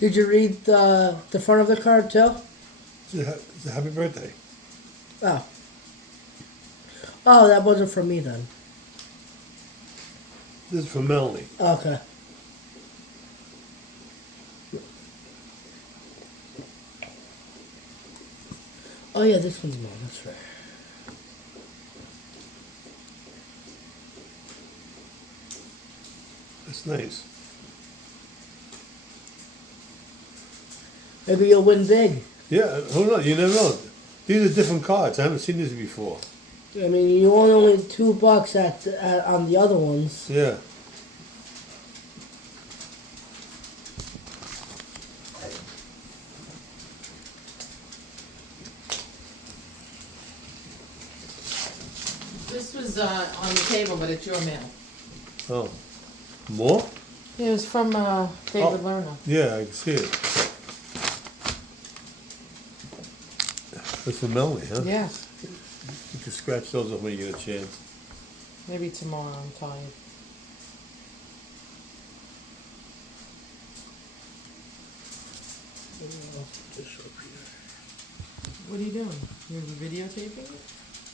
Did you read the front of the card too? It's a happy birthday. Oh. Oh, that wasn't for me then. This is for Melanie. Okay. Oh yeah, this one's mine. That's right. That's nice. Maybe you'll win big. Yeah, who knows? You never know. These are different cards. I haven't seen these before. I mean, you won only $2 at on the other ones. Yeah. This was on the table, but it's your mail. Oh. More? It was from David Lerner. Yeah, I can see it. That's for Melanie, huh? Yeah. You can scratch those up when you get a chance. Maybe tomorrow. I'm tired. What are you doing? You're videotaping it?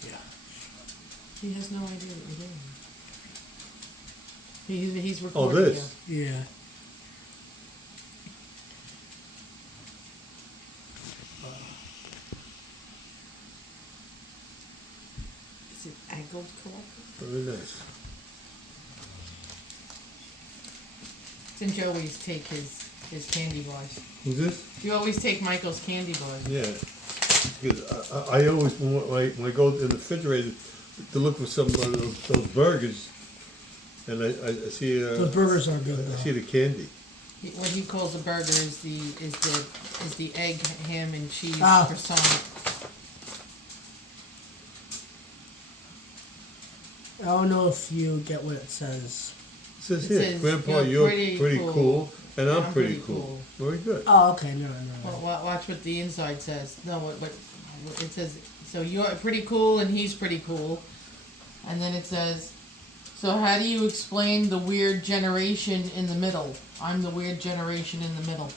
Yeah. He has no idea what you're doing. He's Oh, recording this? Yeah. you. Is it angled correctly? Very nice. Didn't you always take his candy bars? Who's this? You always take Michael's candy bars. Yeah. Because I always, when I go in the refrigerator to look for some of those burgers, and I see The burgers are good I though. see the candy. What he calls a burger is the egg, ham, and cheese Ah. croissant. I don't know if you get what it says. It says It here, says, Grandpa, "You're you're pretty pretty cool, cool, and I'm I'm pretty pretty cool. cool." Very good. Oh, okay. No. Well, watch what the inside says. No, what it says. So you're pretty cool, and he's pretty cool. And then it says, so how do you explain the weird generation in the middle? I'm the weird generation in the middle.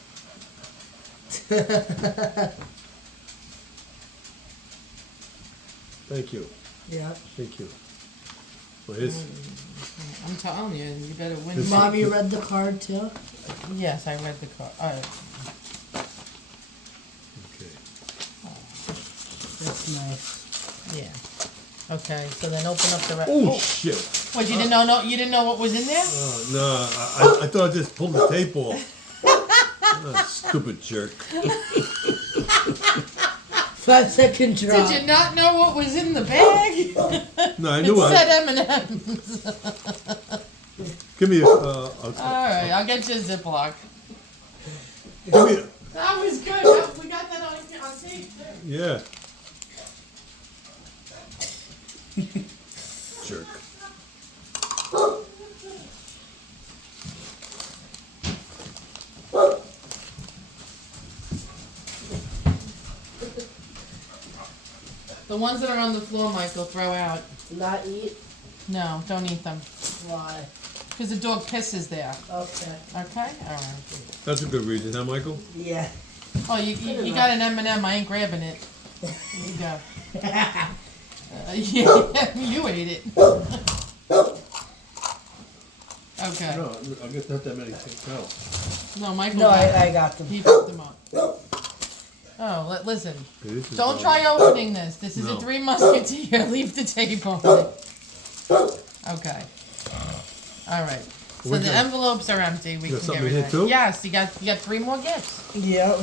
Thank you. Yeah. Thank you. Well, here's, I'm telling you, you better win. This- Mom, you read the card too? Yes, I read the card. okay. That's nice. Yeah. Okay, so then open up the rest. Oh, shit. What, you didn't know? No, you didn't know what was in there? No, I thought I just pulled the tape off. Oh, stupid jerk. 5-second drop. Did you not know what was in the bag? No, I It knew said M&M's. Give me a, All right, I'll get you a Ziploc. give me a, That was good. We got that on tape too. yeah. Jerk. The ones that are on the floor, Michael, throw out. Not eat? No, don't eat them. Why? Because the dog pisses there. Okay. Okay? All right. That's a good reason, huh, Michael? Yeah. Oh, you got an M&M. I ain't grabbing it. There you go. Yeah, you ate it. Okay. No, I guess not that many things out. No, Michael. No, got them. I got them. He picked them up. Oh, listen. Okay, this is Don't all- try opening this. This is No. a Three Musketeer. Leave the tape on it. Okay. All right. So We're the good. envelopes are empty. We You got can something get rid here of too? it. Yes, you got 3 more gifts. Yep.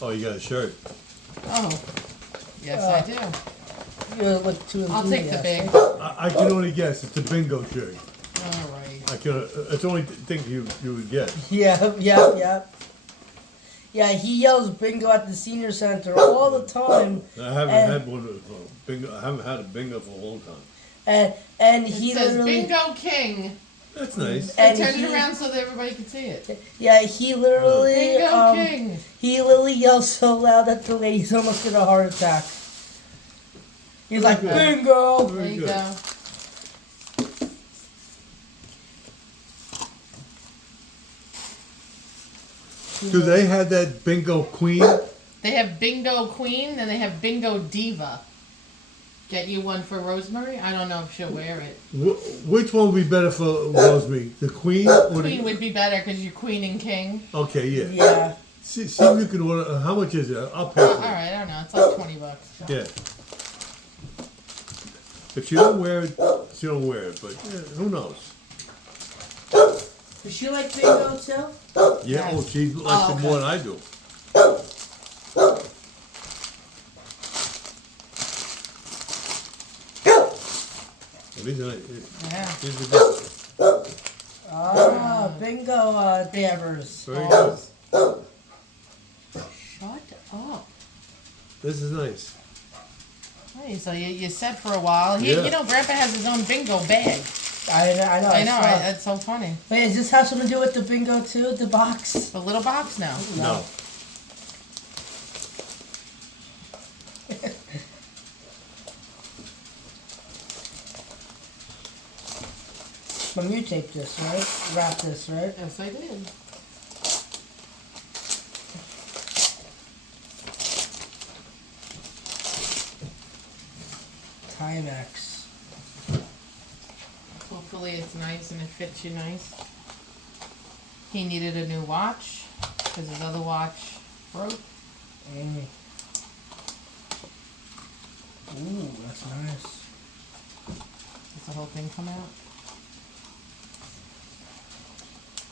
Oh, you got a shirt. Oh. Yes, I do. You look too I'll take the big. I can only guess. It's a bingo shirt. All right. I can. It's the only thing you would get. Yep. Yeah, he yells bingo at the senior center all the time, I haven't And- had one of bingo. I haven't had a bingo for a long time. and It he says literally, Bingo King. That's nice. I And turned he- it around so that everybody could see it. yeah, he literally, Bingo King. he literally yells so loud that the lady's almost get a heart attack. He's like, good. bingo! There Very you good. go. Do they have that bingo queen? They have Bingo Queen and they have Bingo Diva. Get you one for Rosemary? I don't know if she'll wear it. Which one would be better for Rosemary? The queen or Queen the... would be better because you're queen and king. Okay, yeah. Yeah. See if you can order. How much is it? I'll pay All for it. right, I don't know. It's like $20. Yeah. If she don't wear it, she don't wear it. But who knows? Does she like bingo too? Yeah. Yes. Oh, she likes Oh, it okay. more than I do. Well, these are nice. Yeah. These are good. Ah, bingo dabbers. Very good. Shut up. This is nice. Hey, so you set for a while. He, Yeah. You know, Grandpa has his own bingo bag. I know. I know. saw. That's so funny. Wait, does this have something to do with the bingo too? The box? The little box now. No. Mom, you taped this, right? Wrap this, right? Yes, I did. Timex. Hopefully it's nice and it fits you nice. He needed a new watch because his other watch broke. Mm. Ooh, that's nice. Does the whole thing come out?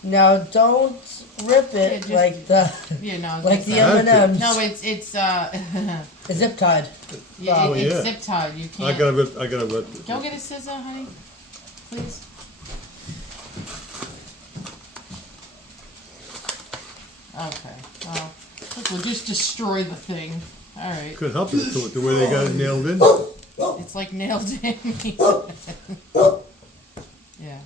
Now don't rip Yeah, it just- like the Yeah, no. like it's the M&Ms. M&Ms. No, it's zip tied. yeah, Oh, it's yeah. zip tied. You I can't. gotta rip. I gotta rip. Go get a scissor, honey, please. Okay. Well, look, we'll just destroy the thing. All right. Could help it to it the way they got it nailed in. It's like nailed in. Yeah.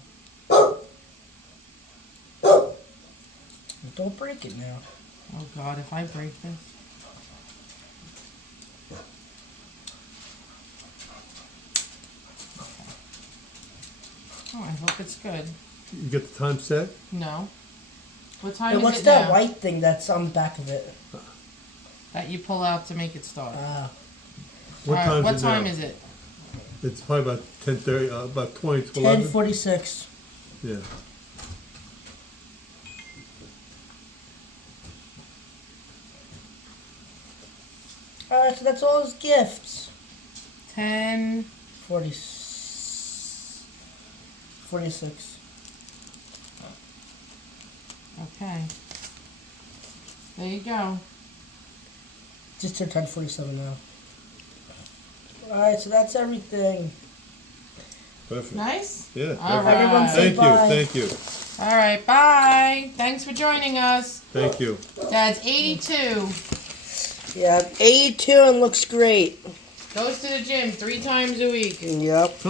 Don't break it now. Oh God, if I break this. Oh, I hope it's good. You get the time set. No. What time Hey, is what's it that now? white thing that's on the back of it? That you pull out to make it start. What All right, time what is it time now? is it? It's probably about 10:30, about 20 to 11. 10:46. Yeah. Alright, so that's all his gifts. 10. 46. Okay. There you go. Just turned 10:47 now. Alright, so that's everything. Perfect. Nice? Yeah. All perfect. right. Everyone say Thank you. bye. Thank you. All right, bye. Thanks for joining us. Thank you. Dad's 82. Yeah, 82 and looks great. Goes to the gym 3 times a week. Yep.